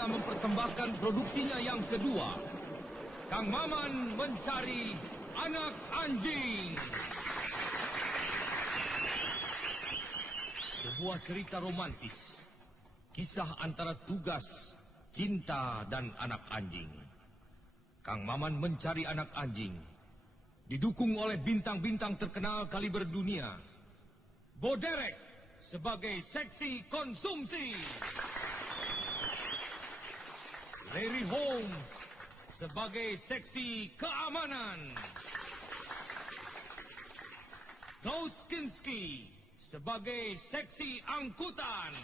bangga mempersembahkan produksinya yang kedua, Kang Maman Mencari Anak Anjing. Sebuah cerita romantis, kisah antara tugas, cinta, dan anak anjing. Kang Maman Mencari Anak Anjing didukung oleh bintang-bintang terkenal kaliber dunia. Boderek sebagai seksi konsumsi, Larry Holmes sebagai seksi keamanan, Klaus Kinski sebagai seksi angkutan,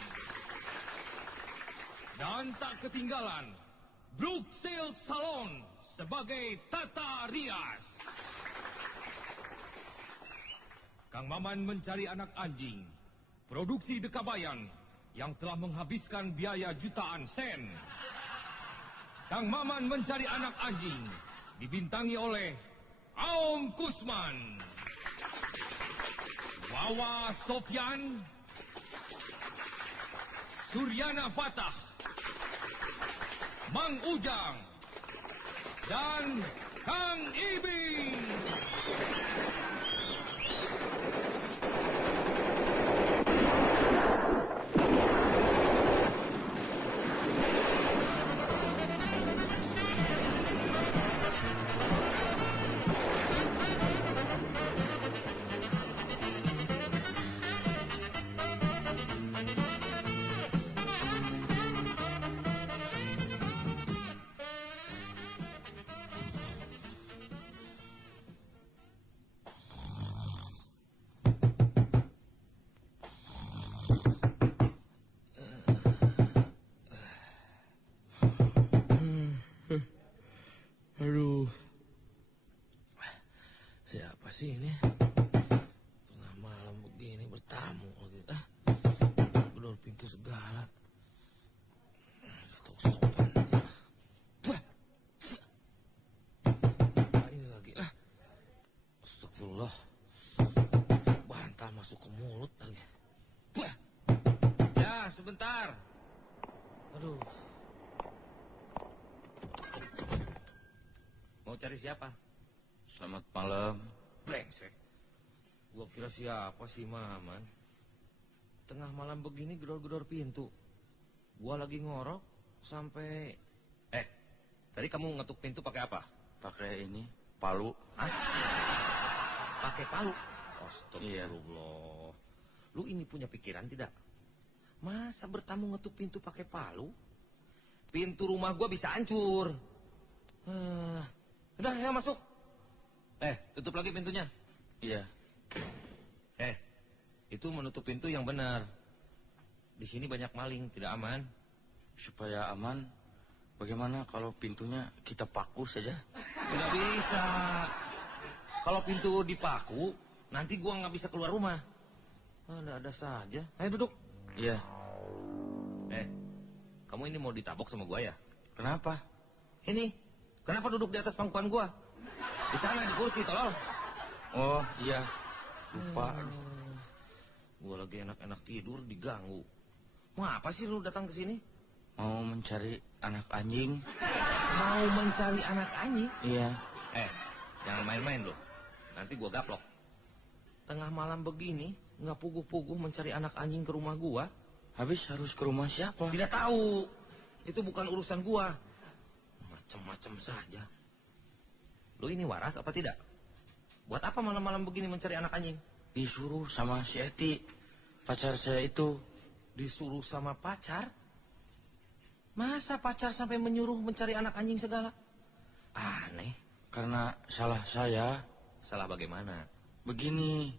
dan tak ketinggalan Brook Silk Salon sebagai tata rias. Kang Maman Mencari Anak Anjing, produksi Dekabayan yang telah menghabiskan biaya jutaan sen. Kang Maman Mencari Anak Anjing dibintangi oleh Aom Kusman, Wawa Sofyan, Suryana Fatah, Mang Ujang, dan Kang Ibing. Aduh, siapa sih ini? Tengah malam begini bertamu lagi. Gedor pintu segala. Jatuh sopan. Ini lagi. Astagfirullah. Bantal masuk ke mulut lagi. Ya, sebentar. Aduh. Mau cari siapa? Selamat malam. Brengsek. Gua kira siapa sih, Maman? Tengah malam begini gedor-gedor pintu. Gua lagi ngorok sampai... Tadi kamu ngetuk pintu pakai apa? Pakai ini, palu. Hah? Pakai palu? Astagfirullah. Lu ini punya pikiran tidak? Masa bertamu ngetuk pintu pakai palu? Pintu rumah gua bisa hancur. Udah, ya masuk. Tutup lagi pintunya. Iya. Itu menutup pintu yang benar. Di sini banyak maling, tidak aman. Supaya aman, bagaimana kalau pintunya kita paku saja? Tidak bisa. Kalau pintu dipaku, nanti gua nggak bisa keluar rumah. Ada saja. Ayo duduk. Iya. Kamu ini mau ditabok sama gua ya? Kenapa? Ini, kenapa duduk di atas pangkuan gua? Di sana di kursi, tolong. Oh, iya. Lupa. Gua lagi enak-enak tidur diganggu. Mau apa sih lu datang ke sini? Mau mencari anak anjing. Mau mencari anak anjing? Iya. Jangan main-main lu. Nanti gua gaplok. Tengah malam begini, nggak puguh-puguh mencari anak anjing ke rumah gua. Habis harus ke rumah siapa? Tidak tahu. Itu bukan urusan gua. Macam-macam saja. Lu ini waras apa tidak? Buat apa malam-malam begini mencari anak anjing? Disuruh sama si Eti, pacar saya itu. Disuruh sama pacar? Masa pacar sampai menyuruh mencari anak anjing segala? Aneh. Karena salah saya. Salah bagaimana? Begini,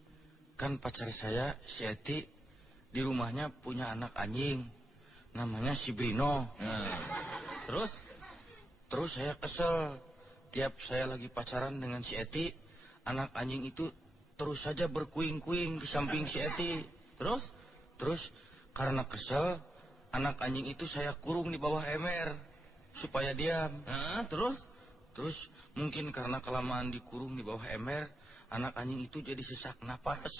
kan pacar saya si Eti di rumahnya punya anak anjing. Namanya si Brino. Terus? Terus saya kesel. Tiap saya lagi pacaran dengan si Eti, anak anjing itu terus saja berkuing-kuing di samping si Eti. Terus karena kesel, anak anjing itu saya kurung di bawah ember supaya diam. Terus mungkin karena kelamaan dikurung di bawah ember, anak anjing itu jadi sesak napas.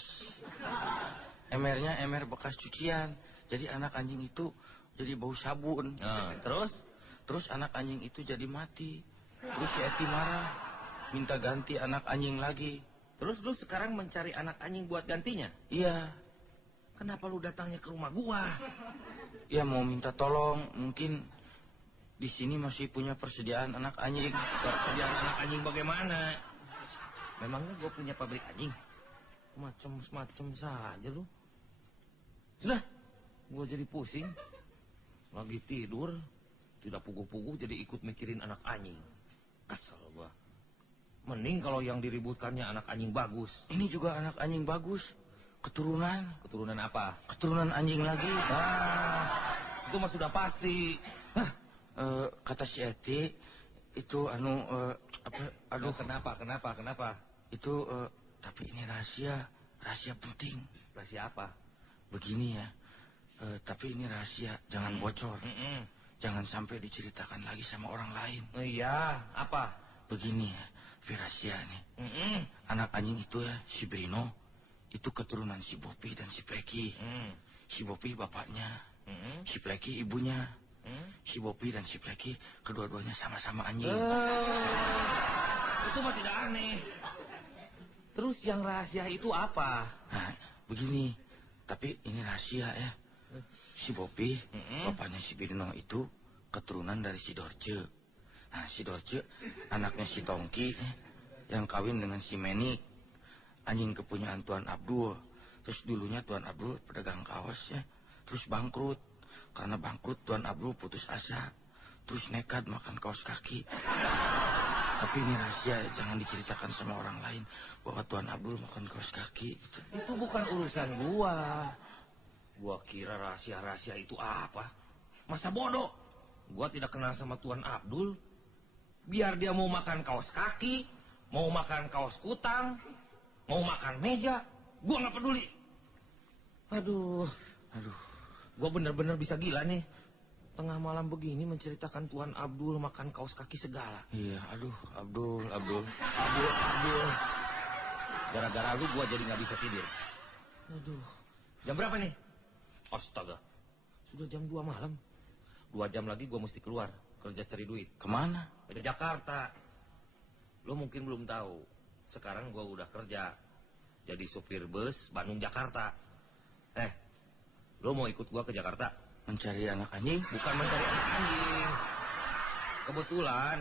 Embernya ember bekas cucian, jadi anak anjing itu jadi bau sabun. Terus? Terus anak anjing itu jadi mati. Terus si Eti marah, minta ganti anak anjing lagi. Terus lu sekarang mencari anak anjing buat gantinya? Iya, Kenapa lu datangnya ke rumah gua? ya mau minta tolong. Mungkin di sini masih punya persediaan anak anjing. Persediaan anak anjing bagaimana? Memangnya gua punya pabrik anjing? Macem-macem saja lu. Sudah, gua jadi pusing. Lagi tidur, tidak puguh-puguh jadi ikut mikirin anak anjing. Kesel gua. Mending kalau yang diributkannya anak anjing bagus. Ini juga anak anjing bagus. Keturunan. Keturunan apa? Keturunan anjing lagi. Ah, itu mah sudah pasti. Hah? Kata si Eti, itu Aduh, kenapa? itu, tapi ini rahasia penting. Rahasia apa? Begini ya, tapi ini rahasia, jangan bocor. Jangan sampai diceritakan lagi sama orang lain. Iya, apa? Begini ya, rahasia nih. Anak anjing itu ya, si Brino, itu keturunan si Bopi dan si Pleki. Si Bopi bapaknya, si Pleki ibunya. Si Bopi dan si Pleki kedua-duanya sama-sama anjing. Itu mah tidak aneh. Terus yang rahasia itu apa? Nah, begini, tapi ini rahasia ya. Si Bopi, bapaknya si Brino itu keturunan dari si Dorce. Nah, si Dorce anaknya si Tongki yang kawin dengan si Meni, anjing kepunyaan Tuan Abdul. Terus dulunya Tuan Abdul pedagang kaos ya, terus bangkrut. Karena bangkrut Tuan Abdul putus asa, terus nekat makan kaos kaki. Tapi ini rahasia, jangan diceritakan sama orang lain bahwa Tuan Abdul makan kaos kaki. Itu bukan urusan gua. Gua kira rahasia-rahasia itu apa? Masa bodoh? Gua tidak kenal sama Tuan Abdul. Biar dia mau makan kaos kaki, mau makan kaos kutang, mau makan meja, gua nggak peduli. Aduh. Gua bener-bener bisa gila nih. Tengah malam begini menceritakan Tuan Abdul makan kaos kaki segala. Iya, Abdul. Gara-gara lu gua jadi nggak bisa tidur. Aduh. Jam berapa nih? Astaga. Sudah jam 2 malam. 2 jam lagi gua mesti keluar kerja cari duit. Kemana? Ke Jakarta. Lu mungkin belum tahu. Sekarang gua udah kerja jadi supir bus Bandung Jakarta. Lu mau ikut gua ke Jakarta? Mencari anak anjing? Bukan mencari anak anjing. Kebetulan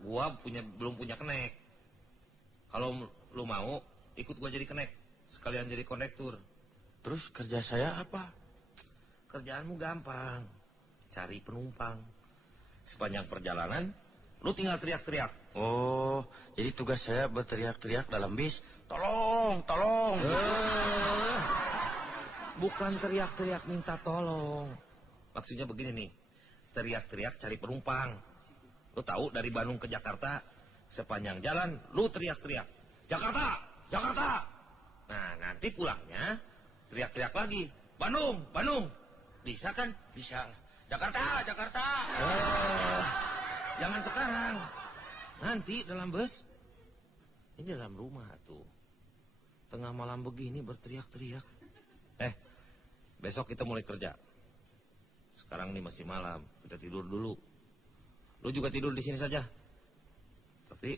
gua belum punya kenek. Kalau lu mau ikut gua jadi kenek, sekalian jadi kondektur. Terus kerja saya apa? Kerjaanmu gampang. Cari penumpang. Sepanjang perjalanan lu tinggal teriak-teriak. Oh, jadi tugas saya berteriak-teriak dalam bis. Tolong. Bukan teriak-teriak minta tolong. Maksudnya begini nih. Teriak-teriak cari penumpang. Lu tahu dari Bandung ke Jakarta, sepanjang jalan lu teriak-teriak. Jakarta! Nah, nanti pulangnya teriak-teriak lagi. Bandung! Bisa kan? Bisa. Jakarta. Jangan sekarang. Nanti dalam bus. Ini dalam rumah tuh. Tengah malam begini berteriak-teriak. Besok kita mulai kerja. Sekarang ini masih malam, kita tidur dulu. Lu juga tidur di sini saja. Tapi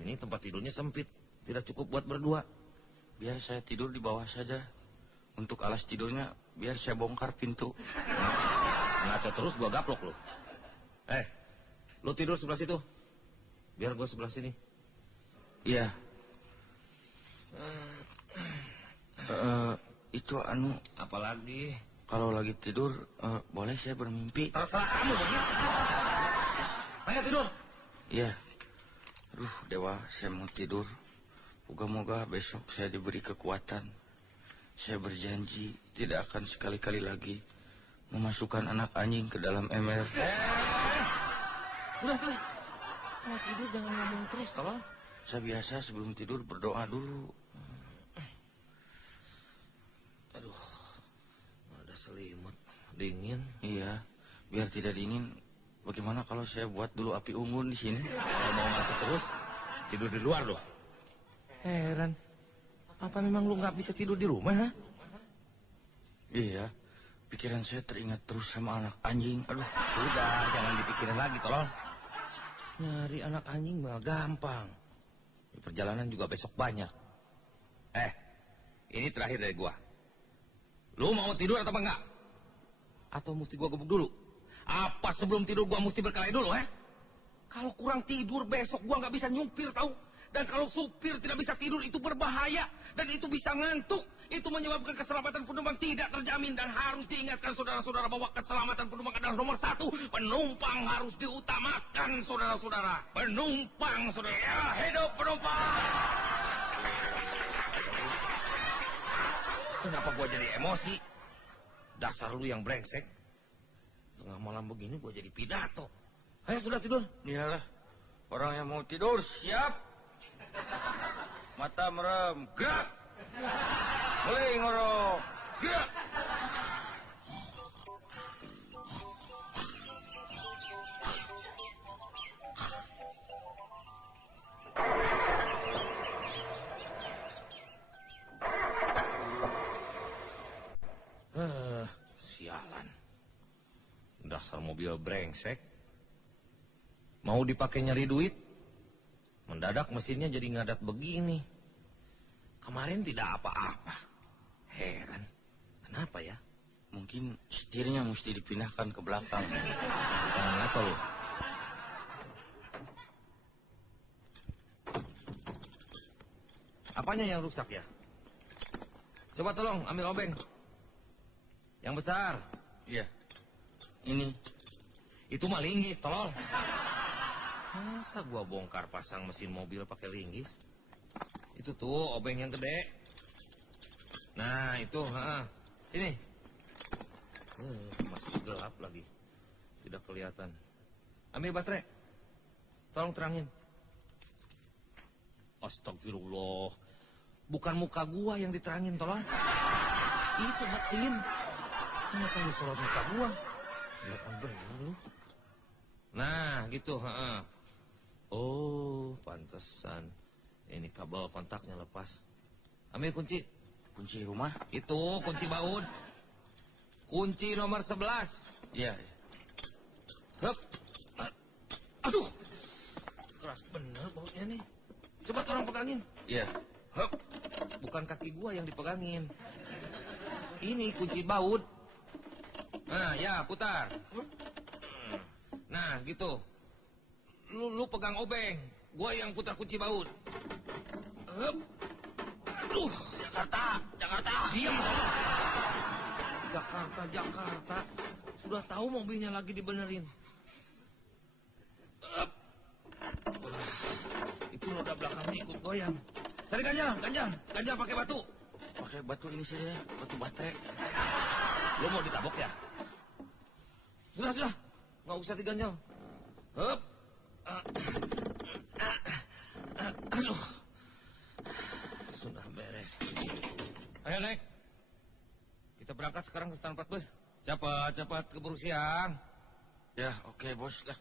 ini tempat tidurnya sempit, tidak cukup buat berdua. Biar saya tidur di bawah saja. Untuk alas tidurnya biar saya bongkar pintu. Ngaco terus gua gaplok lu. Lu tidur sebelah situ. Biar gua sebelah sini. Iya. Itu Apalagi? kalau lagi tidur boleh saya bermimpi? Terserah kamu begitu. Ayo tidur. Iya. Aduh, Dewa, saya mau tidur. Moga-moga besok saya diberi kekuatan. Saya berjanji tidak akan sekali-kali lagi memasukkan anak anjing ke dalam ember. Udah. Mau tidur jangan ngomong terus, tolong. Saya biasa sebelum tidur berdoa dulu. Aduh, ada selimut, dingin. Iya, biar tidak dingin. Bagaimana kalau saya buat dulu api unggun di sini? Kalau mau mati terus, tidur di luar loh. Heran, apa memang lu nggak bisa tidur di rumah? Ha? Iya, pikiran saya teringat terus sama anak anjing. Aduh, sudah, jangan dipikirin lagi, tolong. Nyari anak anjing mah gampang. Di perjalanan juga besok banyak. Ini terakhir dari gua. Lu mau tidur atau enggak? Atau mesti gua gebuk dulu? Apa sebelum tidur gua mesti berkelahi dulu, Kalau kurang tidur besok gua nggak bisa nyupir, tahu? Dan kalau supir tidak bisa tidur itu berbahaya dan itu bisa ngantuk. Itu menyebabkan keselamatan penumpang tidak terjamin dan harus diingatkan saudara-saudara bahwa keselamatan penumpang adalah nomor 1. Penumpang harus diutamakan, saudara-saudara. Penumpang, saudara. Ya, hidup penumpang! Kenapa gua jadi emosi? Dasar lu yang brengsek. Tengah malam begini gua jadi pidato. Ayo sudah tidur. Iyalah, orang yang mau tidur siap. Mata merem, gerak. Mulai ngorok, gerak. Sialan. Dasar mobil brengsek. Mau dipakai nyari duit? Mendadak mesinnya jadi ngadat begini. Kemarin tidak apa-apa. Heran. Kenapa ya? Mungkin setirnya mesti dipindahkan ke belakang. Kenapa lu? Apanya yang rusak ya? Coba tolong ambil obeng. Yang besar. Iya. Ini. Itu mah linggis, tolong. Masa gua bongkar pasang mesin mobil pakai linggis? Itu tuh obeng yang gede. Nah, itu, sini. Masih gelap lagi. Tidak kelihatan. Ambil baterai. Tolong terangin. Astagfirullah. Bukan muka gua yang diterangin, tolong. Itu mesin. Kenapa lu sorot muka gua? Ya bener lu. Nah, gitu, Oh, pantesan. Ini kabel kontaknya lepas. Ambil kunci. Kunci rumah? Itu kunci baut. Kunci nomor 11. Iya. Hup. Aduh. Keras bener bautnya nih. Coba tolong pegangin. Iya. Hup. Bukan kaki gua yang dipegangin. Ini kunci baut. Nah, ya, putar. Nah, gitu. Lu pegang obeng. Gua yang putar kunci baut. Hup. Aduh, Jakarta. Diam. Jakarta. Sudah tahu mobilnya lagi dibenerin. Hup. Itu roda belakangnya ikut goyang. Cari ganjal pakai batu. Pakai batu ini saja, batu baterai. Lu mau ditabok ya? Sudah. Nggak usah diganjal. Hup. Aduh. Sudah beres. Ayo naik. Kita berangkat sekarang ke stand 4 bus. Cepat keburu siang. Ya, oke, bos lah.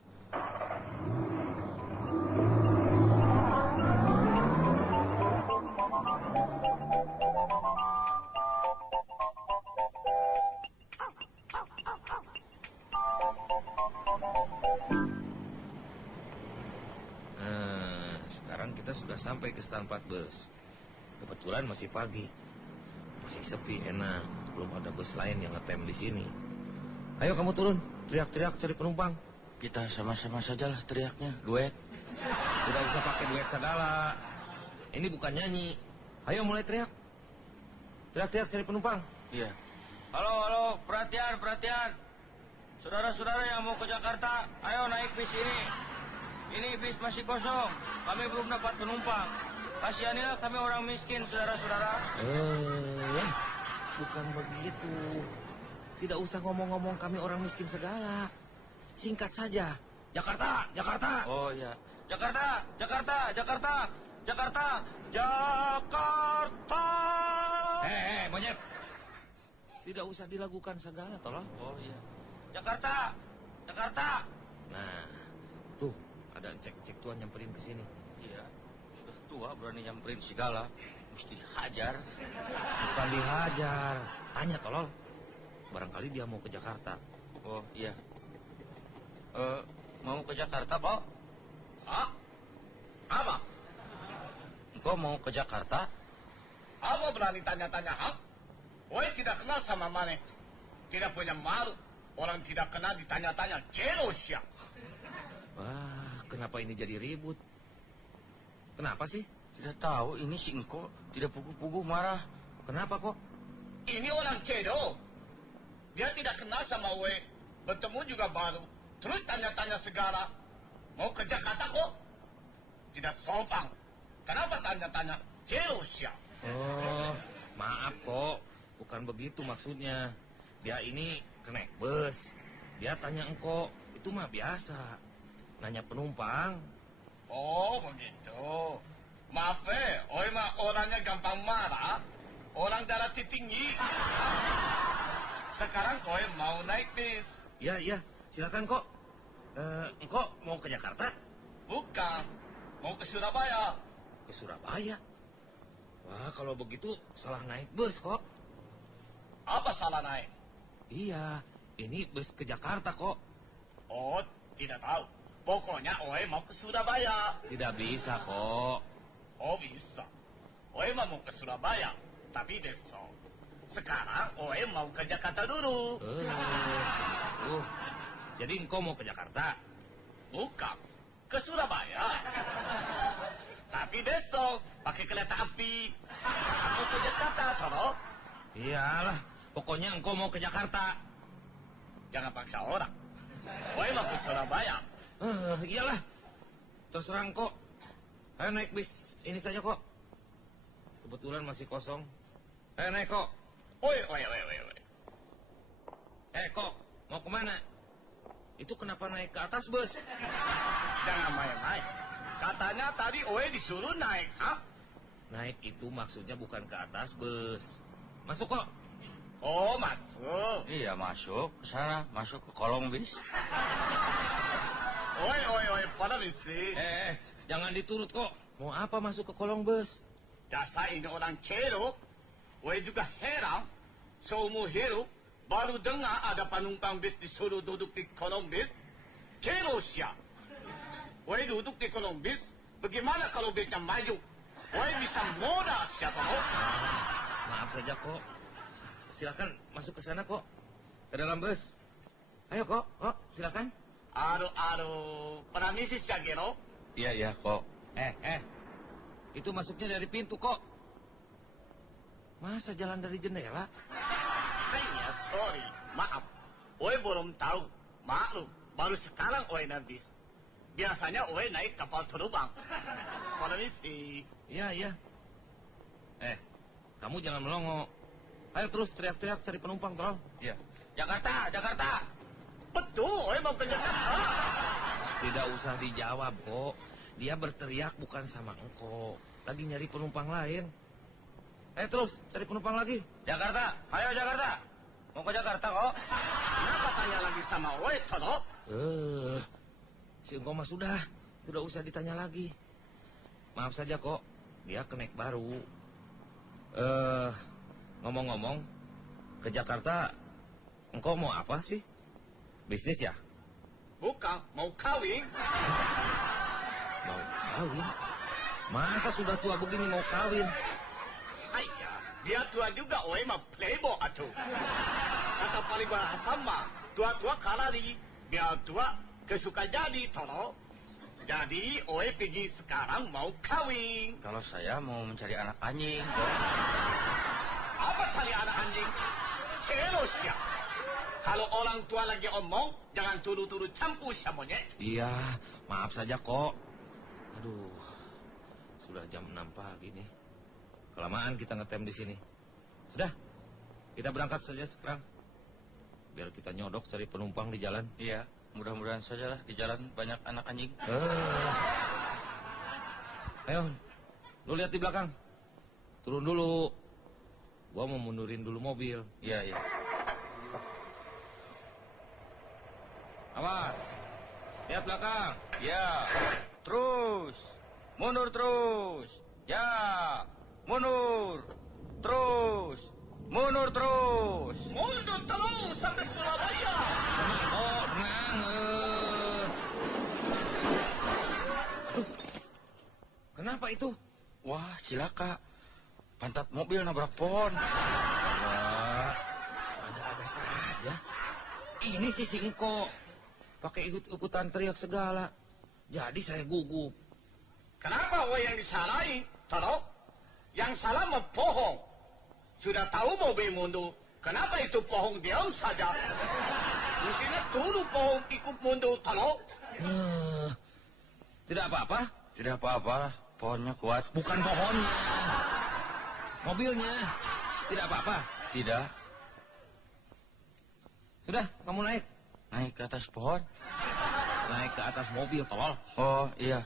Sekarang kita sudah sampai ke stand 4 bus. Kebetulan masih pagi. Masih sepi, enak. Belum ada bus lain yang ngetem di sini. Ayo kamu turun, teriak-teriak cari penumpang. Kita sama-sama sajalah teriaknya, duet. Tidak usah pakai duet segala. Ini bukan nyanyi. Ayo mulai teriak. Teriak-teriak cari penumpang. Iya. Halo, perhatian. Saudara-saudara yang mau ke Jakarta, ayo naik bis ini. Ini bis masih kosong. Kami belum dapat penumpang. Kasihanilah kami orang miskin, saudara-saudara. Bukan begitu. Tidak usah ngomong-ngomong kami orang miskin segala. Singkat saja. Jakarta. Oh iya. Jakarta. Monyet. Tidak usah dilakukan segala, tolong. Oh iya. Jakarta. Nah, tuh ada cek tuan nyamperin ke sini. Iya. Sudah tua berani nyamperin segala. Mesti dihajar. Bukan dihajar. Tanya, tolong. Barangkali dia mau ke Jakarta. Oh, iya. Mau ke Jakarta, Pak? Hah? Apa? Engkau mau ke Jakarta? Apa berani tanya-tanya, hah? Oi tidak kenal sama Mane. Tidak punya malu. Orang tidak kenal ditanya-tanya. Jelos ya. Wah, kenapa ini jadi ribut? Kenapa sih? Tidak tahu, ini si engkau tidak pugu-pugu marah. Kenapa kok? Ini orang cedo. Dia tidak kenal sama Oi. Bertemu juga baru. Terus tanya-tanya segala. Mau ke Jakarta kok? Tidak sopan. Kenapa tanya-tanya? Jelos ya. Oh, maaf kok. Bukan begitu maksudnya. Dia ini naik bus. Dia tanya engkau. Itu mah biasa. Nanya penumpang. Oh begitu. Maaf Oi mah orangnya gampang marah. Orang darah tinggi. Sekarang Oi mau naik bis. Ya, iya. Silakan kok. Engkau mau ke Jakarta? Bukan. Mau ke Surabaya. Ke Surabaya? Wah, kalau begitu salah naik bus kok. Apa salah naik? Iya, ini bus ke Jakarta kok. Oh, tidak tahu. Pokoknya Oi mau ke Surabaya. Tidak bisa kok. Oh bisa. Oi mah mau ke Surabaya. Tapi besok. Sekarang Oi mau ke Jakarta dulu. Jadi engkau mau ke Jakarta? Bukan. Ke Surabaya. Tapi besok pakai kereta api. Aku ke Jakarta, Toro. Iyalah, pokoknya engkau mau ke Jakarta. Jangan paksa orang. Oi mau ke Surabaya. Iyalah, terserah engkau. Ayo naik bis ini saja kok. Kebetulan masih kosong. Ayo naik kok. Oi. Kok, mau kemana? Itu kenapa naik ke atas bus? Jangan main-main. Katanya tadi Oi disuruh naik, hah? Naik itu maksudnya bukan ke atas bus. Masuk kok. Oh, masuk. Iya, masuk ke sana, masuk ke kolong bis. Oi, permisi. Jangan diturut kok. Mau apa masuk ke kolong bus? Dasar ini orang cero. Oi juga heran. Seumur hidup baru dengar ada penumpang bis disuruh duduk di kolong bis. Cero siap. Oi duduk di kolong bis. Bagaimana kalau bisnya maju? Oi bisa modal siapa mau? Maaf saja kok. Silakan masuk ke sana kok. Ke dalam bus. Ayo kok, silakan. Aduh, permisi Syagero. Iya, kok. Itu masuknya dari pintu kok. Masa jalan dari jendela? Hanya sorry, maaf. Oi belum tahu. Maklum, baru sekarang Oi naik bis. Biasanya Oi naik kapal terbang. Permisi. Iya. Kamu jangan melongo. Ayo terus teriak-teriak cari penumpang, tolong. Iya. Jakarta. Betul, Oi mau ke Jakarta. Tidak usah dijawab kok. Dia berteriak bukan sama engkau. Lagi nyari penumpang lain. Terus cari penumpang lagi. Jakarta, ayo Jakarta. Mau ke Jakarta kok. Kenapa tanya lagi sama Oi, Toro? Si engkau mah sudah. Tidak usah ditanya lagi. Maaf saja kok. Dia kenaik baru. Ngomong-ngomong, ke Jakarta engkau mau apa sih? Bisnis ya? Bukan, mau kawin. Mau kawin? Masa sudah tua begini mau kawin? Ayah, dia tua juga, Oi mah playboy atuh. Kata paling bahasa sama, tua-tua kalari. Biar tua, kesuka jadi, Toro. Jadi, Oi pergi sekarang mau kawin. Kalau saya mau mencari anak anjing. Apa kali anak anjing? Celos ya. Kalau orang tua lagi omong, jangan turu-turu campur sama monyet. Iya, maaf saja kok. Aduh, sudah jam 6 pagi nih. Kelamaan kita ngetem di sini. Sudah, kita berangkat saja sekarang. Biar kita nyodok cari penumpang di jalan. Iya, mudah-mudahan saja lah di jalan banyak anak anjing. Ayo, lu lihat di belakang. Turun dulu. Gua mau mundurin dulu mobil. Iya. Awas. Lihat belakang. Ya, terus. Mundur terus. Ya, mundur. Terus. Mundur terus. Mundur terus. Kenapa itu? Wah, cilaka. Pantat mobil nabrak pohon. Wah, ada-ada saja. Ini si Singko. Pakai ikut-ikutan teriak segala. Jadi saya gugup. Kenapa yang disalahin? Tolong. Yang salah mah pohon. Sudah tahu mobil mundur. Kenapa itu pohon diam saja? Mestinya dulu pohon ikut mundur. Tolong. Tidak apa-apa. Tidak apa-apa, pohonnya kuat. Bukan pohonnya. Mobilnya. Tidak apa-apa. Tidak. Sudah, kamu naik. Naik ke atas pohon. Naik ke atas mobil, tolol. Oh, iya.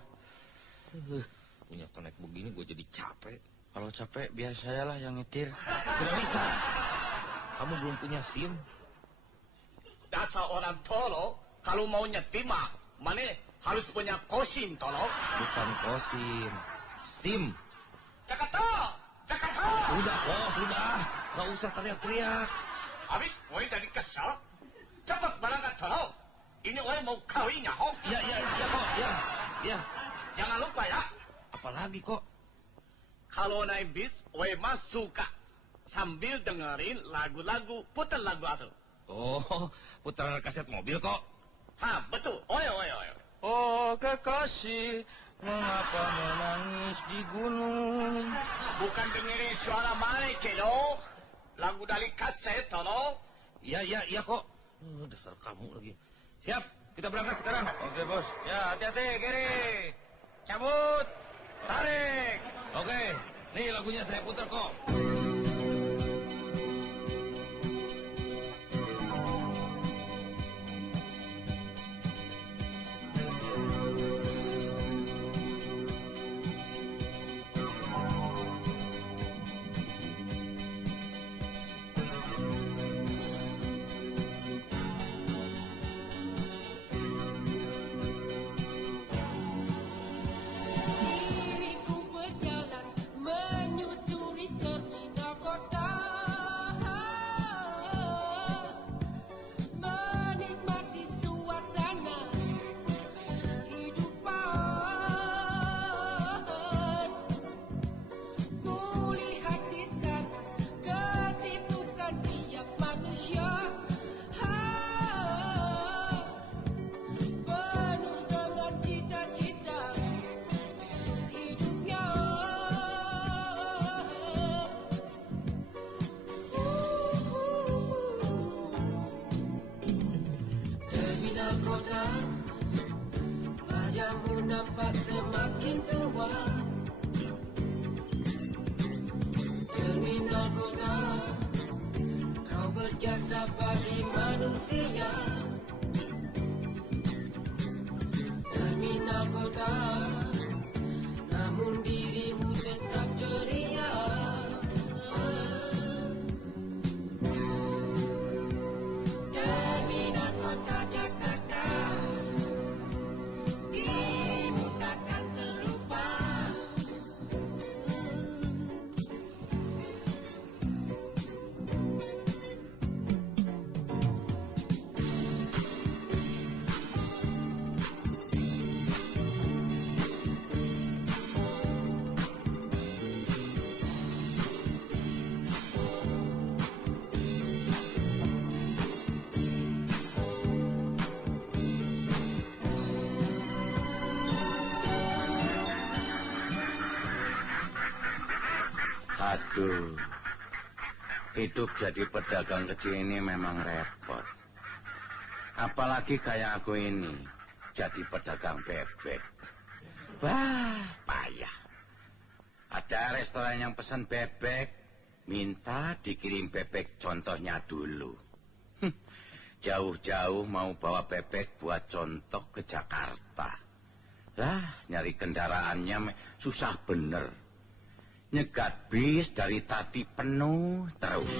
Punya tonek begini gue jadi capek. Kalau capek, biar saya lah yang nyetir. Tidak bisa. Kamu belum punya SIM. Dasar orang tolong. Kalau mau nyetir mah. Mana harus punya kosim tolong. Bukan kosim. SIM. Jakarta. Jakarta. Sudah, oh sudah. Gak usah teriak-teriak. Habis, gue jadi kesal. Cepat berangkat tolong. Ini gue mau kawinnya, oh. Ya kok, ya. Jangan lupa ya. Apalagi kok. Kalau naik bis, gue mah suka sambil dengerin lagu-lagu, putar lagu itu. Oh, putaran kaset mobil kok. Hah, betul. Oi. Oh, kekasih, mengapa menangis di gunung? Bukan dengerin suara mana, kelo. Lagu dari kaset, tolong. Ya kok. Dasar kamu lagi. Siap, kita berangkat sekarang. Oke, bos. Ya, hati-hati, kiri. Cabut. Tarik. Oke, nih lagunya saya putar kok. Diriku berjalan menyusuri terminal kota, menikmati suasana kehidupan. Kulihat di sana kesibukan tiap manusia, penuh dengan cita-cita hidupnya. Terminal kota, wajahmu nampak semakin tua. Terminal kota, kau berjasa bagi manusia. Terminal kota, namun dirimu tetap ceria. Terminal kota Jakarta, dirimu takkan terlupa. Aduh, hidup jadi pedagang kecil ini memang repot. Apalagi kayak aku ini, jadi pedagang bebek. Wah, payah. Ada restoran yang pesan bebek, minta dikirim bebek contohnya dulu. Jauh-jauh mau bawa bebek buat contoh ke Jakarta. Lah, nyari kendaraannya susah bener. Nyegat bis dari tadi penuh terus.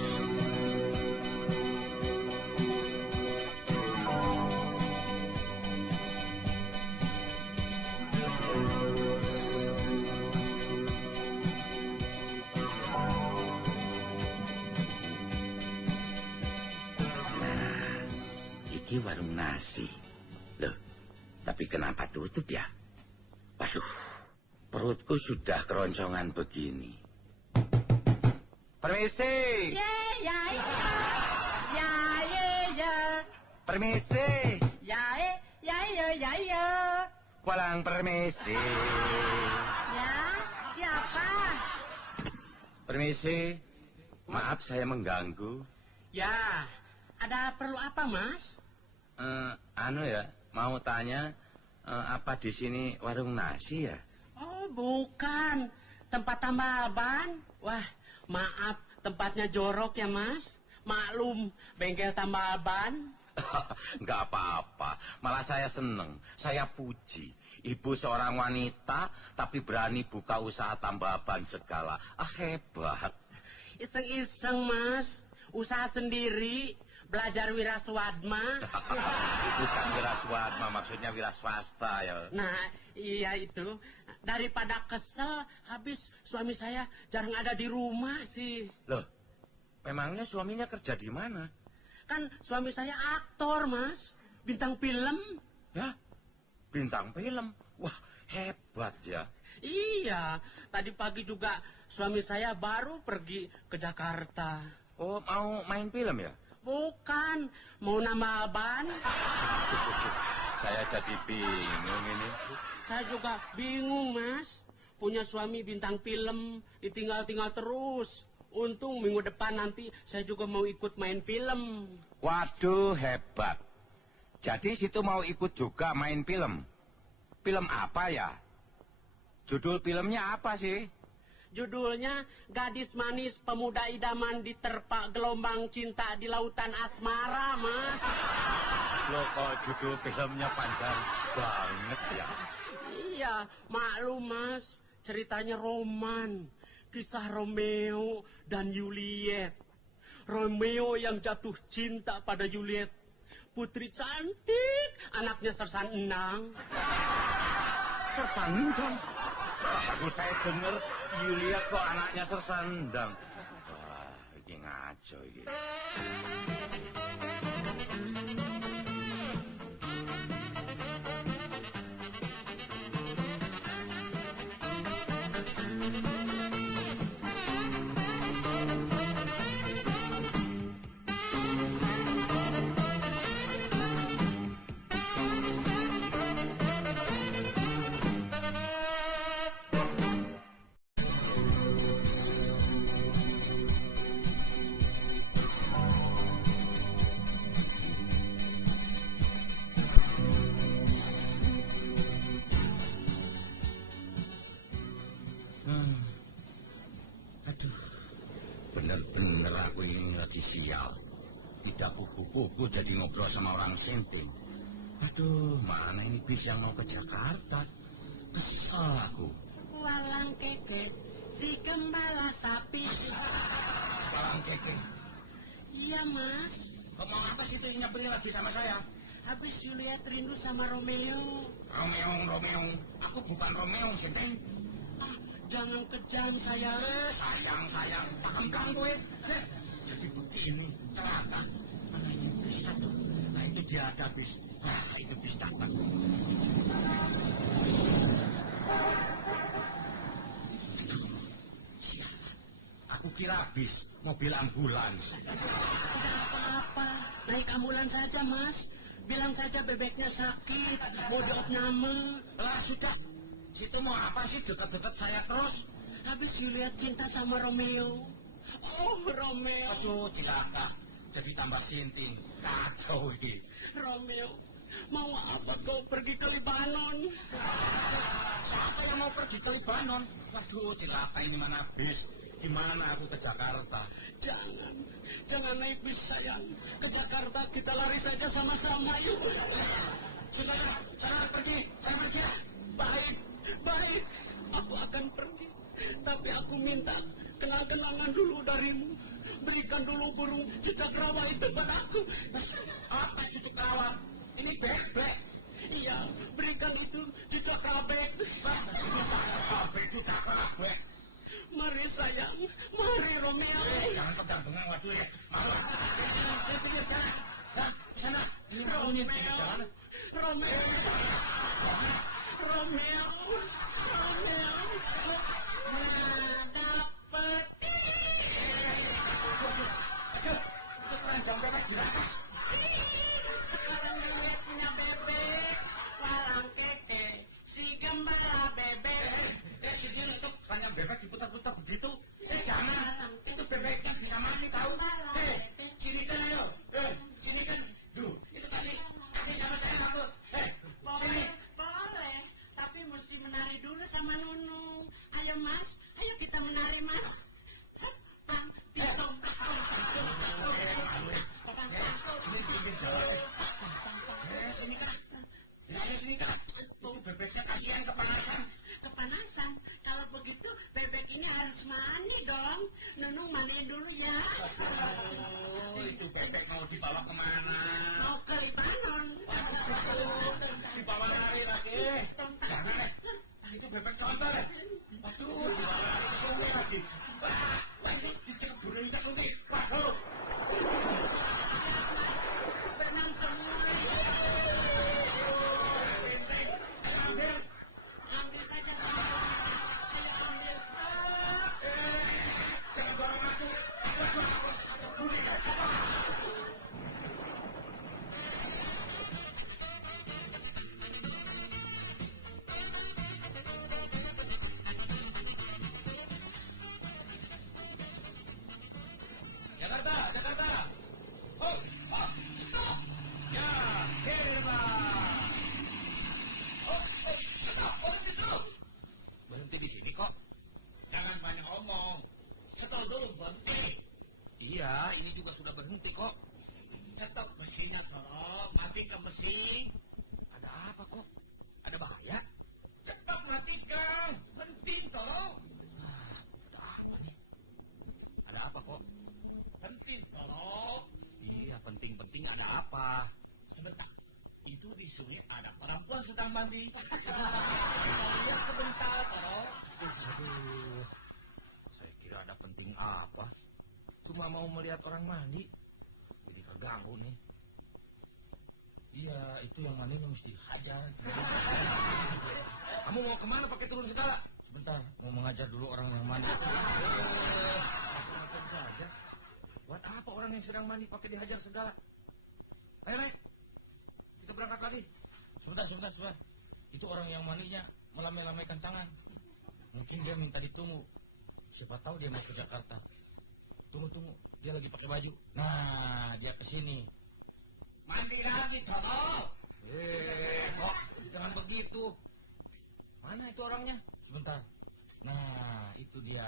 Nah, iki warung nasi. Loh, tapi kenapa tutup ya? Waduh, Perutku sudah keroncongan begini. Permisi. Ya, ya, ya. Ya, ya, ya. Permisi. Ya, ya, ya, ya, ya. Walang permisi. Ya, siapa? Permisi. Maaf saya mengganggu. Ya, ada perlu apa, Mas? Mau tanya, apa di sini warung nasi ya? Oh, bukan. Tempat tambal ban. Wah, maaf, tempatnya jorok ya, Mas. Maklum, bengkel tambal ban. Nggak apa-apa, malah saya seneng, saya puji. Ibu seorang wanita, tapi berani buka usaha tambal ban segala. Hebat. Iseng-iseng, Mas. Usaha sendiri. Belajar wiraswadma. Bukan wiraswadma, maksudnya wira swasta ya. Nah, iya itu. Daripada kesel, habis suami saya jarang ada di rumah sih. Loh, memangnya suaminya kerja di mana? Kan suami saya aktor, Mas. Bintang film. Ya, bintang film. Wah, hebat ya. Iya, tadi pagi juga suami saya baru pergi ke Jakarta. Oh, mau main film ya? Bukan, mau nambal ban. Saya jadi bingung ini. Saya juga bingung, Mas. Punya suami bintang film, ditinggal-tinggal terus. Untung minggu depan nanti saya juga mau ikut main film. Waduh, hebat. Jadi situ mau ikut juga main film. Film apa ya? Judul filmnya apa sih? Judulnya Gadis Manis Pemuda Idaman Diterpa Gelombang Cinta di Lautan Asmara, Mas. Loh, kok judul filmnya panjang banget ya? Iya, maklum, Mas. Ceritanya roman. Kisah Romeo dan Juliet. Romeo yang jatuh cinta pada Juliet. Putri cantik, anaknya Sersan Endang. Sersan Endang? Baru saya dengar Juliet kok anaknya Sersan Endang. Wah, ini ngaco ini. Bener-bener aku ini lagi sial. Tidak kupu-kupu jadi ngobrol sama orang senting. Aduh, mana ini bis yang mau ke Jakarta? Kesel aku. Walang keke, si gembala sapi. Walang keke. Iya, Mas. Ngomong apa sih itu nyebelin lagi sama saya? Habis Juliet rindu sama Romeo. Romeo. Aku bukan Romeo, senting. Ah, jangan kejam saya. Sayang. Paham gue. Jadi begini, celaka. Mana ini bis satu? Nah, itu dia ada bis. Itu bis dapat. Aku kira bis, mobil ambulans. Tidak apa-apa. Naik ambulans saja, Mas. Bilang saja bebeknya sakit. Mau diopname. Lah, sudah. Situ mau apa sih dekat-dekat saya terus? Habis Juliet cinta sama Romeo. Oh, Romeo. Aduh, tidak. Jadi tambah sinting. Kacau ini. Romeo, mau apa kau pergi ke Libanon? Siapa yang mau pergi ke Libanon? Waduh, celaka ini mana bis? Gimana aku ke Jakarta? Jangan naik bis sayang. Ke Jakarta kita lari saja sama-sama yuk. Sudah, pergi. Baik. Aku akan pergi. Tapi aku minta kenang-kenangan dulu darimu. Berikan dulu burung cicak rawa itu padaku. Apa itu cicak rawa? Ini bebek. Iya, berikan itu cicak rabek. Cicak rabek. Mari sayang, mari Romeo. Jangan pegang-pegang waduh ya. Malah. Sana. Ini Romeo. jalan. Romeo. Bawa kemana? Mau ke Libanon. Dibawa lari lagi. Jangan, itu bebek contoh deh. Aduh, dibawa lari ke sini lagi. Wah, itu cicil dulu ke sini. Waduh. Benang semua. Ambil. Ambil saja. Ayo ambil. Jangan dorong aku. Jakarta, Jakarta. Hop, hop, stop. Ya, hebat. Hop, hop, stop. Berhenti dulu. Berhenti di sini kok. Jangan banyak omong. Setel dulu, berhenti. Iya, ini juga sudah berhenti kok. Stop mesinnya, tolong. Matikan mesin. Ada apa kok? Ada bahaya? Cepat matikan. Penting, tolong. Ada apa nih? Ada apa kok? Penting, tolong. Iya, penting-penting ada apa? Sebentar. Itu di sungai ada perempuan sedang mandi. Lihat sebentar, tolong. Aduh, saya kira ada penting apa? Cuma mau melihat orang mandi. Jadi keganggu nih. Iya, itu yang mandi mesti hajar. Kamu mau kemana pakai turun segala? Sebentar, mau mengajar dulu orang yang mandi. Makan saja. Buat apa orang yang sedang mandi pakai dihajar segala? Ayo, Rek. Kita berangkat lagi. Sebentar. Itu orang yang mandinya melamai-lamaikan tangan. Mungkin dia minta ditunggu. Siapa tahu dia mau ke Jakarta. Tunggu. Dia lagi pakai baju. Nah, dia kesini. Mandi lagi, tolong. Kok jangan begitu. Mana itu orangnya? Sebentar. Nah, itu dia.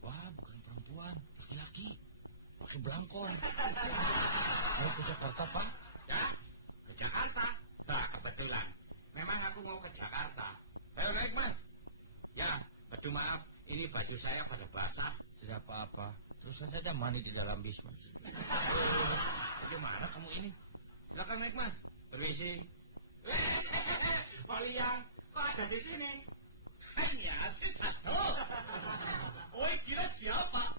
Wah, bukan perempuan. Laki-laki. Pakai belangkon. Mau ke Jakarta, Pak? Ya, ke Jakarta. Nah, kebetulan. Memang aku mau ke Jakarta. Ayo naik, Mas. Ya, aduh maaf. Ini baju saya pada basah. Tidak apa-apa. Terus saja mandi di dalam bis, Mas. Bagaimana kamu ini? Silakan naik, Mas. Permisi. Pak Liang, kok ada di sini? Hanya si satu. Oi, kira siapa?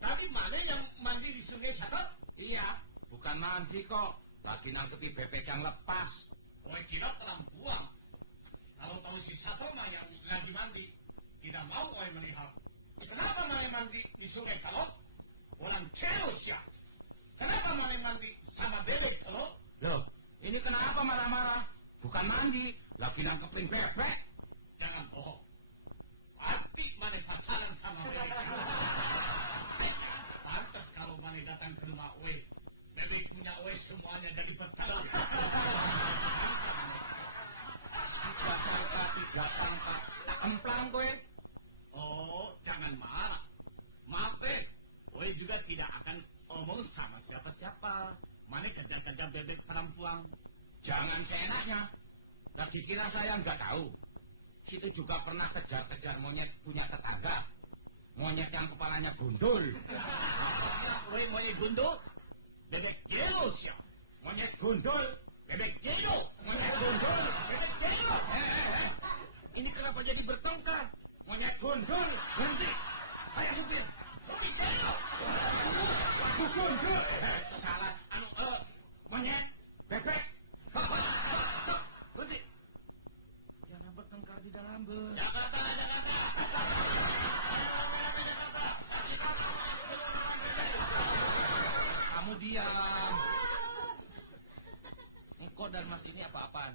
Tadi mana yang mandi di sungai satu? Iya, bukan mandi kok. Lagi nangkepi bebek yang lepas. Oi, kira perempuan. Kalau tahu si satu mah yang lagi mandi, tidak mau oi melihat. Kenapa mana mandi di sungai kalau? Orang Cerusia. Kenapa mana mandi sama bebek kalau? Loh, ini kenapa marah-marah? Bukan mandi, lagi nangkepin bebek. Jangan bohong. Pasti mana pacaran sama bebek. Pantas kalau mana datang ke rumah Oe. Bebek punya Oe semuanya jadi bertalan. Tidak tampak. Emplang gue. Oh, jangan marah. Maaf deh. Oe juga tidak akan omong sama siapa-siapa. Mana kerja-kerja bebek perempuan. Jangan seenaknya. Lagi kira saya nggak tahu. Situ juga pernah kejar-kejar monyet punya tetangga. Monyet yang kepalanya gundul. Oe monyet gundul? Bebek jelos ya. Monyet gundul. Bebek jelos. Monyet gundul. Bebek jelos. Ini kenapa jadi bertengkar? Monyet gundul. Berhenti. Saya supir. Bebek jelos. Aku gundul. Salah. Monyet. Bebek. Berhenti. Jangan bertengkar di dalam bus. Jakarta. Kamu diam. Engkau dan Mas ini apa-apaan?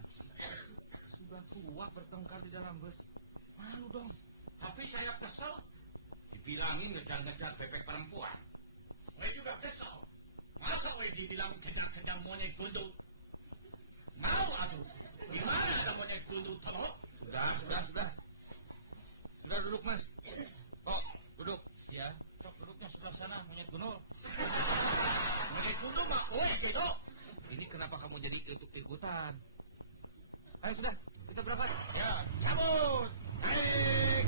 Sudah tua bertengkar di dalam bus. Malu dong. Tapi saya kesel. Dibilangin ngejar-ngejar bebek perempuan. Saya juga kesel. Masa saya dibilang kejar-kejar monyet gundul? Mau aduh. Gimana ada monyet gundul telur? Sudah. Sudah duduk, Mas. Kok duduk? Ya, sok duduknya sebelah sana, monyet gunul. Monyet gundul mah gitu. Ini kenapa kamu jadi ikut-ikutan? Ayo sudah, kita berangkat. Ya, cabut. Naik.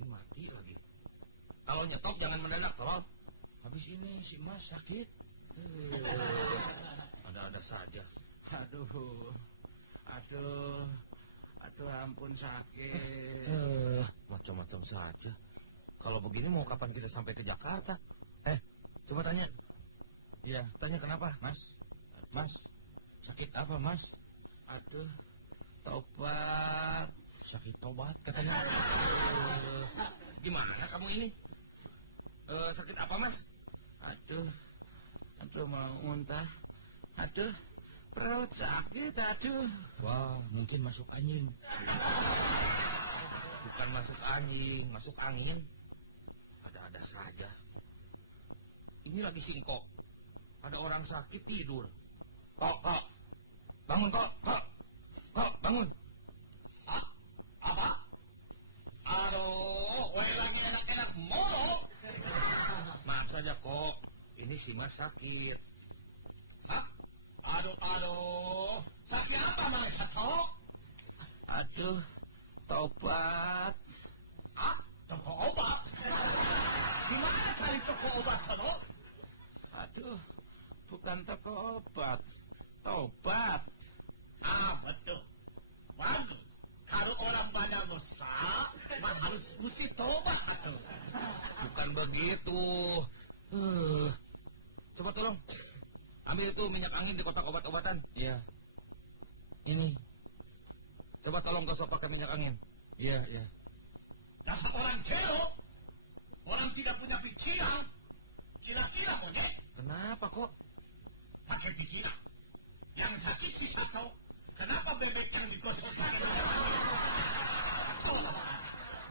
Bensin mati lagi. Kalau nyetok jangan mendadak, tolong. Habis ini si Mas sakit. Ada-ada saja. Aduh. Aduh ampun sakit. Macam-macam saja. Kalau begini mau kapan kita sampai ke Jakarta? Coba tanya. Iya, Tanya kenapa? Mas, sakit apa Mas? Aduh, tobat. Sakit tobat katanya. Gimana kamu ini? Sakit apa, Mas? Aduh mau muntah. Aduh, perut sakit, aduh. Wah, mungkin masuk angin. Bukan masuk angin. Ada-ada saja. Ini lagi singkok. Ada orang sakit tidur. Kok. Bangun, kok. Kok, bangun. Apa? Aduh, lagi enak-enak mulu. Maaf saja, kok. Ini si Mas sakit. Hah? Aduh. Sakit apa namanya, Sato? Aduh, tobat. Toko obat? Gimana cari toko obat, Sato? Aduh, bukan toko obat. Tobat. Betul. Bagus. Kalau orang banyak dosa, harus mesti tobat, Sato. Bukan begitu. Coba tolong. Ambil itu minyak angin di kotak obat-obatan. Iya. Ini. Coba tolong gosok pakai minyak angin. Iya. Dasar orang gelo. Orang tidak punya pikiran. Kira-kira monyet. Kenapa kok? Pakai pikiran. Yang sakit si Sato. Kenapa bebek yang digosok pakai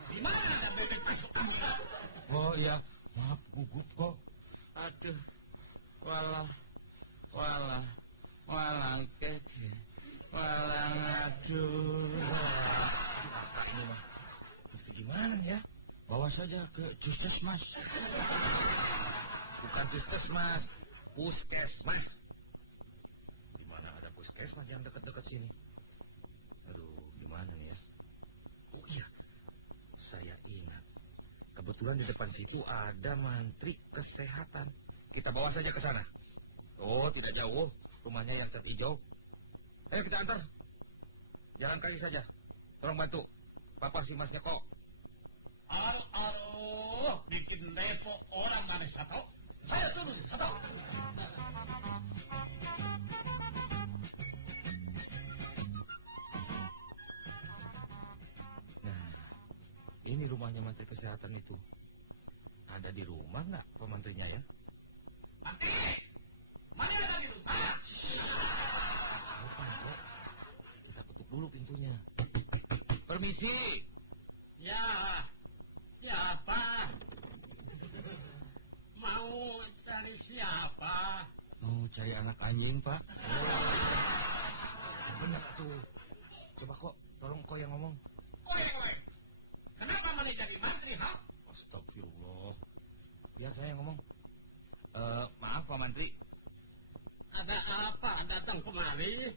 di mana ada bebek masuk kamu? Oh iya, maaf gugup kok. Aduh. Walang keke. Walang aduh. Apa ini mah? Itu gimana ya? Bawa saja ke Puskesmas. Bukan Puskesmas, Puskesmas. Di mana ada Puskesmas yang dekat-dekat sini? Aduh, gimana ya? Oh iya, saya ingat. Kebetulan di depan situ ada mantri kesehatan. Kita bawa saja ke sana. Oh, tidak jauh. Rumahnya yang cat hijau. Ayo kita antar. Jalan kaki saja. Tolong bantu. Papa si Masnya kok. Aduh, bikin repot orang mana Sato. Saya turun, Sato. Nah, ini rumahnya Menteri Kesehatan itu. Ada di rumah nggak pemantrinya ya? Mati! Mana ada di rumah? Lupa kok. Kita ketuk dulu pintunya. Permisi. Ya, siapa? Mau cari siapa? Mau cari anak anjing, Pak? Benar tuh. Coba kok, tolong kok yang ngomong. Kowe. Kenapa mana jadi mantri, ha? Astagfirullah. Biar saya yang ngomong. Maaf Pak Mantri. Ada apa datang kemari?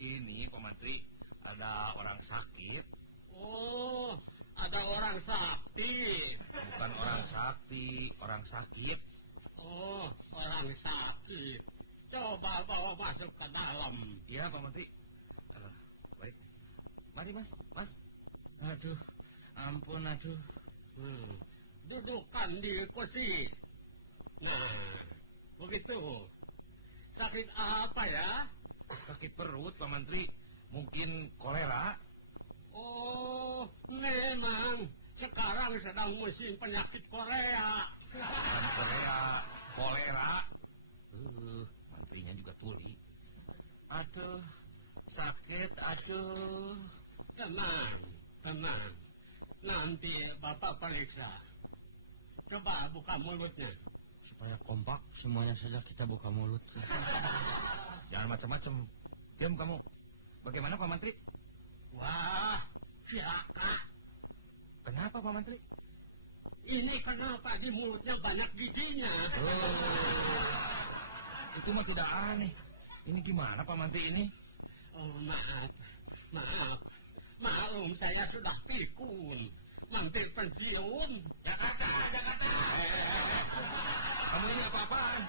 Ini Pak Mantri, ada orang sakit. Oh, ada orang sakti. Bukan orang sakti, orang sakit. Oh, orang sakit. Coba bawa masuk ke dalam. Iya Pak Mantri. Baik. Mari Mas. Aduh, ampun, aduh. Dudukkan di kursi. Nah, begitu. Sakit apa ya? Sakit perut Pak Mantri. Mungkin kolera. Oh, memang sekarang sedang musim penyakit Korea. Bukan kolera. Mantrinya juga tuli. Aduh, sakit, aduh. Tenang. Nanti Bapak periksa. Coba buka mulutnya. Supaya kompak, semuanya saja kita buka mulut. Jangan macam-macam. Diam kamu. Bagaimana Pak Mantri? Wah, silakan. Kenapa Pak Mantri? Ini kenapa di mulutnya banyak giginya? Itu mah tidak aneh. Ini gimana Pak Mantri ini? Oh, maaf. Maklum saya sudah pikun. mampir pensiun. Jakarta. Kamu ini apa-apaan?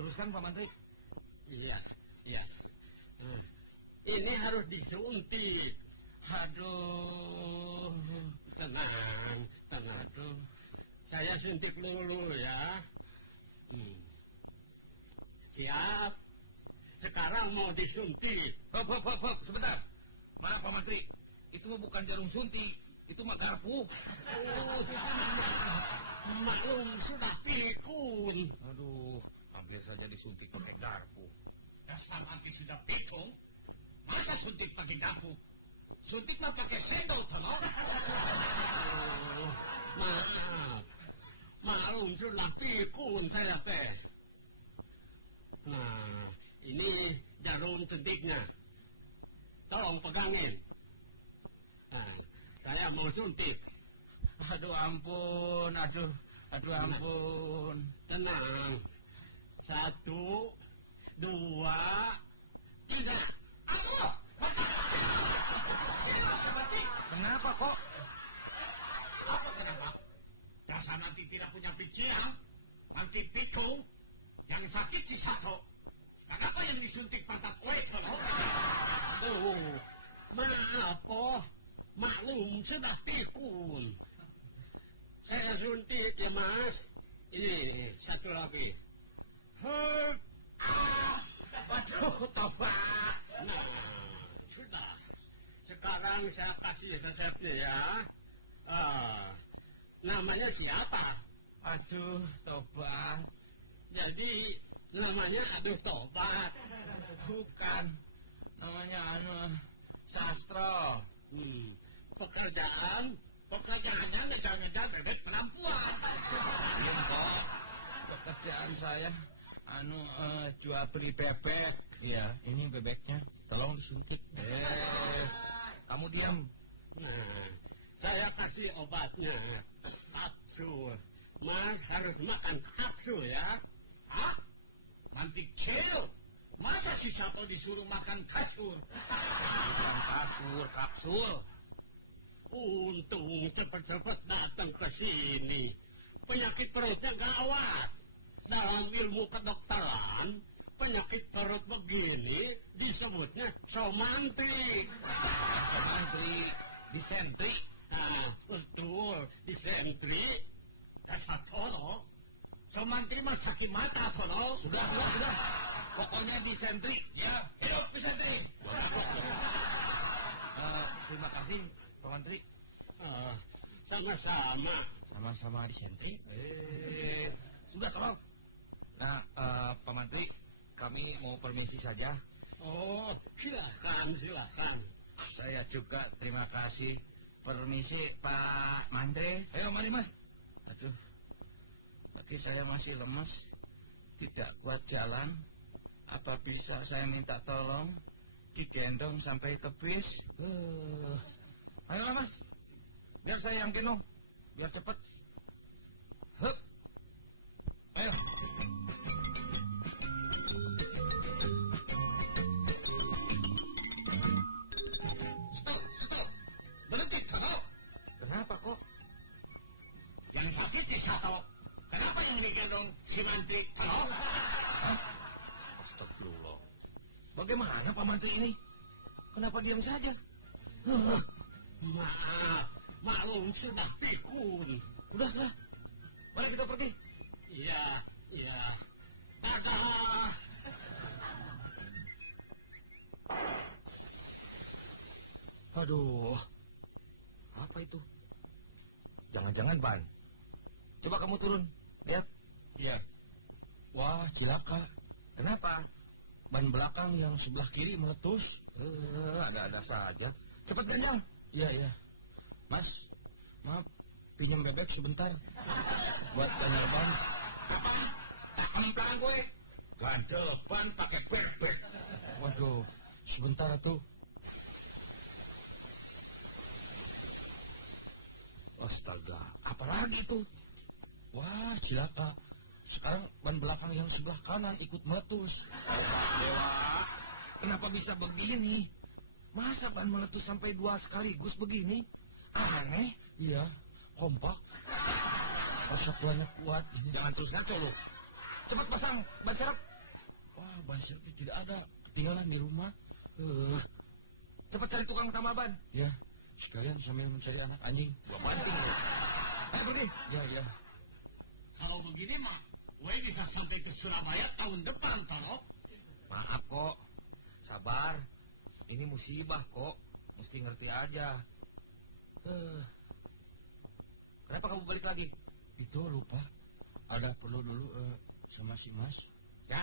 Teruskan Pak Mantri. Iya. Ini harus disuntik. Aduh, tenang. Aduh, saya suntik dulu ya. Siap. Sekarang mau disuntik. Hop, sebentar. Maaf Pak Mantri, itu bukan jarum suntik, itu mah garpu. Maklum sudah pikun. Aduh, hampir saja disuntik pakai garpu. Dasar anti sudah pikun. Masa suntik pakai garpu? Suntik mah pakai sendok, tono. Maaf. Maklum sudah pikun saya teh. Nah, ini jarum suntiknya. Tolong pegangin. Nah, saya mau suntik. Aduh ampun. Tenang. 1, 2, 3. Kenapa kok? Apa kenapa? Dasar nanti tidak punya pikiran. Nanti pikun. Yang sakit si satu. Kenapa yang disuntik pantat kue, tono? Maaf, maklum sudah pikun. Saya suntik ya Mas. Ini satu lagi. Waduh, tobat. Nah, sudah. Sekarang saya kasih resepnya ya. Namanya siapa? Aduh, tobat. Jadi namanya aduh tobat. Bukan. Namanya Sastro. Pekerjaannya ngejar-ngejar bebek perempuan. Pekerjaan saya jual beli bebek. Iya, ini bebeknya. Tolong disuntik. Kamu diam. Nah, saya kasih obatnya. Kapsul. Mas harus makan kapsul ya. Hah? Nanti kecil. Masa si satu disuruh makan kasur? Kapsul. Untung cepat-cepat datang ke sini. Penyakit perutnya gawat. Dalam ilmu kedokteran, penyakit perut begini disebutnya somantik. Mantri, disentri. Nah, betul, disentri. Dasar tono. Somantri mah sakit mata, tono. Sudah. Pokoknya disentri. Ya, hidup disentri. Terima kasih Pak Mantri. Sama-sama. Sama-sama disentri. Sudah tolong. Nah, Pak Mantri, kami mau permisi saja. Oh, silakan. Saya juga terima kasih. Permisi Pak Mantri. Ayo, mari Mas. Aduh, tapi saya masih lemas. Tidak kuat jalan. Apa bisa saya minta tolong digendong sampai ke bis? Ayolah Mas. Biar saya yang gendong. Biar cepat. Hup. Ayo. Stop. Berhenti, tono. Kenapa kok? Yang sakit si satu. Kenapa yang digendong si Mantri, tono? Astagfirullah. Bagaimana Pak Mantri ini? Kenapa diam saja? Maaf, maklum sudah pikun. Sudah. Mari kita pergi. Iya. Dadah. Aduh. Apa itu? Jangan-jangan ban. Coba kamu turun. Lihat. Iya. Wah, cilaka. Kenapa? Ban belakang yang sebelah kiri meletus. Ada-ada saja. Cepat gendong. Iya. Mas, maaf, pinjam bebek sebentar. Buat tanya ban. Tak belakang gue. Gandel ban pakai bebek. Waduh, sebentar tuh. Astaga, apa lagi itu? Wah, cilaka. Sekarang ban belakang yang sebelah kanan ikut meletus. Kenapa bisa begini? Masa ban meletus sampai 2 sekaligus begini? Aneh. Iya, kompak. Persatuannya kuat. Jangan terus ngaco lu. Cepat pasang ban serep. Wah, ban serepnya tidak ada. Ketinggalan di rumah. Cepat cari tukang tambal ban. Ya, sekalian sambil mencari anak anjing. Gua banting lu. Ayo pergi. Ya. Kalau begini mah, gue bisa sampai ke Surabaya tahun depan, toh. Maaf kok. Sabar. Ini musibah kok. Mesti ngerti aja. Kenapa kamu balik lagi? Itu lupa. Ada perlu dulu sama si Mas. Ya?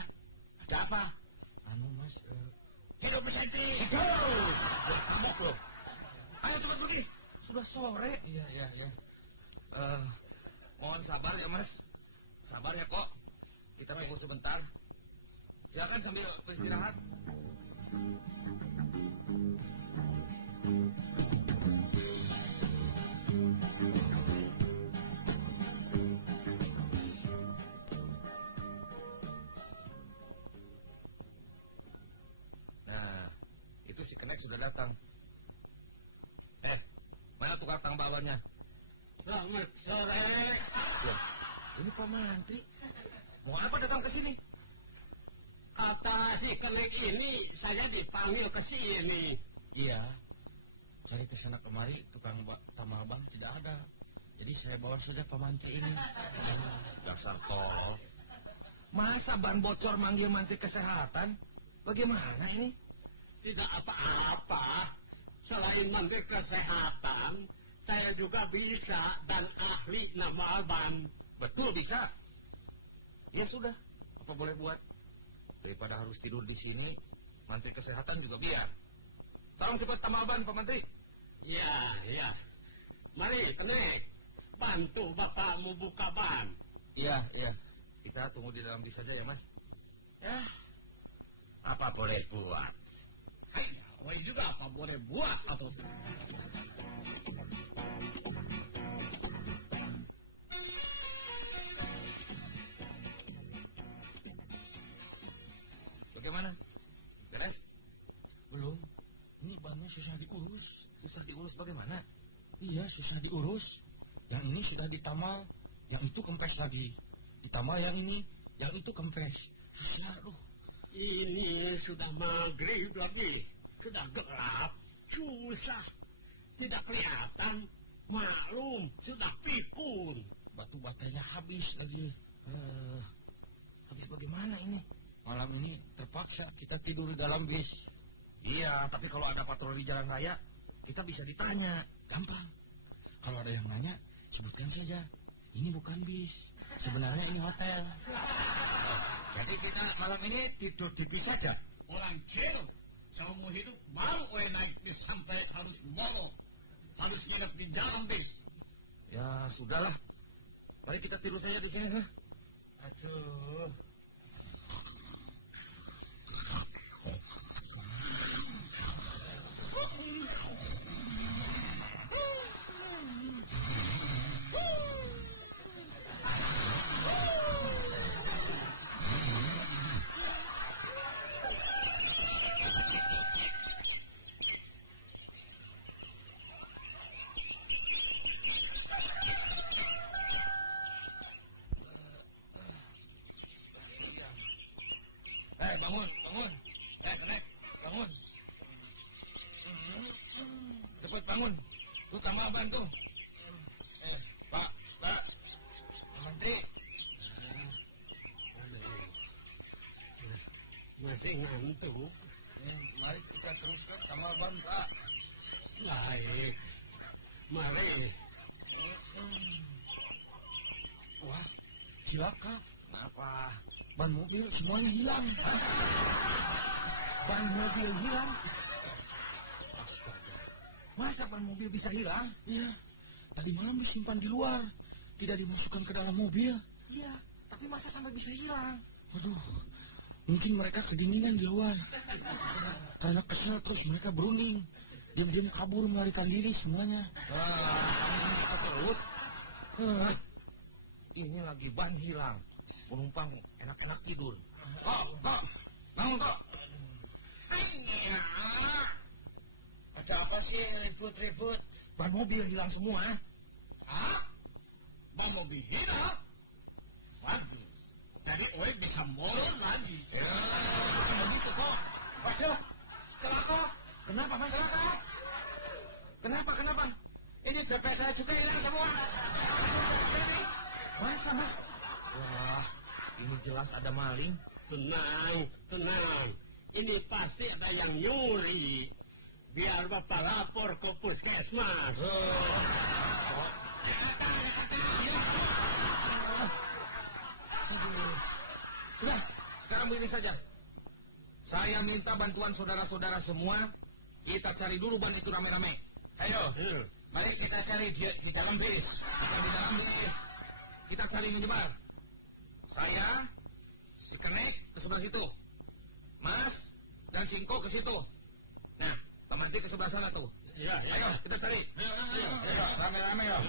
Ada apa? Anu Mas, Hidup Senti. Tambah loh. Ayo cepat pergi. Sudah sore. iya. Mohon sabar ya Mas. Sabar ya kok. Kita tunggu sebentar. Silakan sambil beristirahat. Nah, itu si Kenek sudah datang. Mana tukang tambalannya? Selamat sore. Loh, ini Pak Mantri. Mau apa datang ke sini? Kata si Kenek ini, saya dipanggil ke sini. iya. Saya ke sana kemari, tukang tambal ban tidak ada. Jadi saya bawa saja Pak Mantri ini. Dasar tol. Masa ban bocor manggil Mantri Kesehatan? Bagaimana ini? Tidak apa-apa. Selain menteri kesehatan, saya juga bisa dan ahli nambal ban. Betul bisa. Ya sudah, apa boleh buat? Daripada harus tidur di sini, Mantri Kesehatan juga biar. Tolong cepat tambal ban, Pak Mantri. Ya. Mari, Kenek. Bantu bapakmu buka ban. Iya. Kita tunggu di dalam bis saja ya, Mas. Ya, Apa boleh buat? Hai, gue juga apa boleh buat atau Bagaimana? Beres? Belum. Ini bannya susah diurus. Susah diurus bagaimana? Iya, susah diurus. Yang ini sudah ditamal, yang itu kempes lagi. Ditamal yang ini, yang itu kempes. Susah, aduh. ini sudah maghrib lagi. Sudah gelap. Susah. Tidak kelihatan. Maklum, sudah pikun. Batu batanya habis lagi. Habis bagaimana ini? Malam ini terpaksa kita tidur di dalam bis. Iya, tapi kalau ada patroli jalan raya, kita bisa ditanya. Gampang. Kalau ada yang nanya, sebutkan saja. Ini bukan bis. Sebenarnya ini hotel. Jadi kita malam ini tidur di bis saja. orang kecil seumur hidup baru gue naik bis sampai harus molor, harus nginep di dalam bis. Ya, sudahlah. Mari kita tidur saja di sini. Ya. Aduh. Bangun. Kenek, bangun. Cepat bangun. Lu tambah ban tuh. Pak, Menteri. Masih ngantuk. Mari kita teruskan sama ban, Pak. Baik. Mari. Wah, gila, Kak. Kenapa? Ban mobil semuanya hilang. Ban mobil hilang? Astaga. Masa ban mobil bisa hilang? Iya. Tadi malam disimpan di luar. Tidak dimasukkan ke dalam mobil. Iya, tapi masa sampai bisa hilang? Waduh. Mungkin mereka kedinginan di luar. Karena kesel terus mereka berunding. Diam-diam kabur melarikan diri semuanya. Kita terus. Ini lagi ban hilang. Penumpang enak-enak tidur. Kok, bangun kok. Ada apa sih ribut-ribut? Ban mobil hilang semua. Ah? Mau menghina? Waduh, jadi Oe bisa bolos lagi. Begitu kok. Waduh, celaka. Kenapa, Mas? Celaka. Kenapa? Ini dompet saya juga hilang semua. Masa, Mas? Wah, ini jelas ada maling. Tenang. Ini pasti ada yang nyuri. Biar Bapak lapor ke puskesmas. Udah, sekarang begini saja. Saya minta bantuan saudara-saudara semua. Kita cari dulu ban itu rame-rame. Ayo, mari kita cari di dalam bis. Kita cari menyebar. Saya, si Kenek ke sebelah situ. Mas dan Singko ke situ. Nah, Pak Mandi ke sebelah sana tuh. Iya. Ayo, kita cari. Ayo, rame-rame ya.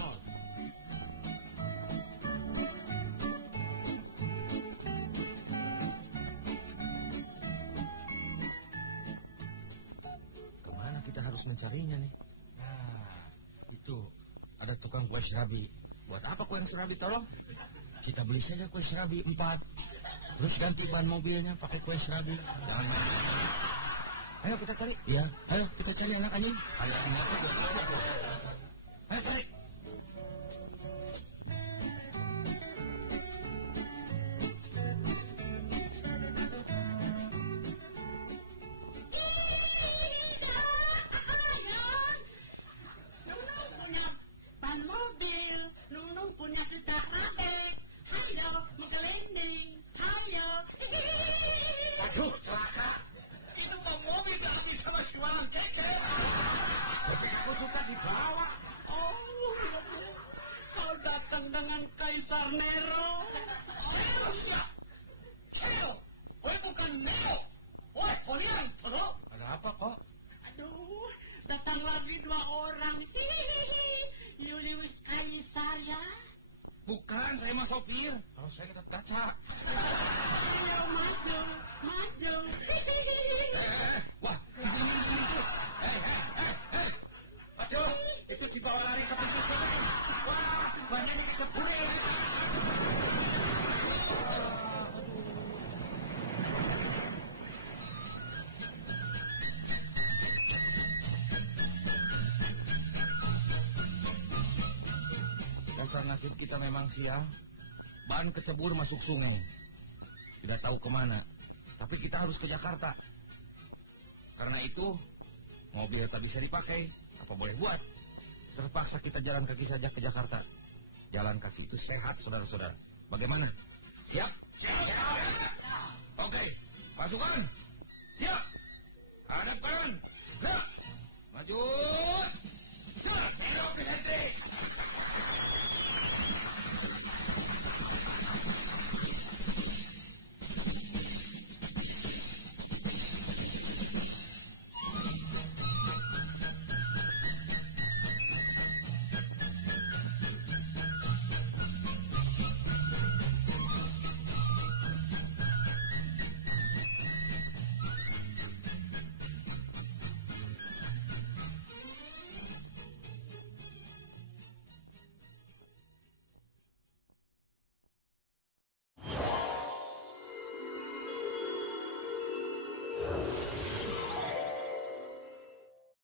Kemana kita harus mencarinya nih? Nah, itu ada tukang kue serabi. Buat apa kue serabi tolong? Kita beli saja kue serabi 4. Terus ganti ban mobilnya pakai kue serabi. Jangan. Ayo kita cari. Iya, ayo kita cari anak anjing. Ayo cari. Nunung punya ban mobil, Nunung punya cerita robek. Hayo, menggelinding. Hayo. Aduh, celaka. Itu mau mobil berarti sama jualan keke. Tapi aku juga dibawa. Oh, kau datang dengan Kaisar Nero. Nero sudah. Nero. Gue bukan Nero. Gue kalian, bro. Ada apa kok? Aduh, datang lagi 2 orang. Hihihi. Julius Kaisar ya. Bukan, saya mah sopir. Kalau saya ketap kaca. Ayo maju. Wah, aduh, itu dibawa lari ke pintu sini. Wah, banyak yang ikut gue. Dasar nasib kita memang sial. Ban kecebur masuk sungai. Tidak tahu kemana. Tapi kita harus ke Jakarta. Karena itu, mobil tak bisa dipakai. Apa boleh buat? Terpaksa kita jalan kaki saja ke Jakarta. Jalan kaki itu sehat, saudara-saudara. Bagaimana? Siap? Oke, pasukan. Siap. Hadapkan. Siap. Maju. Siap. Hero PHD.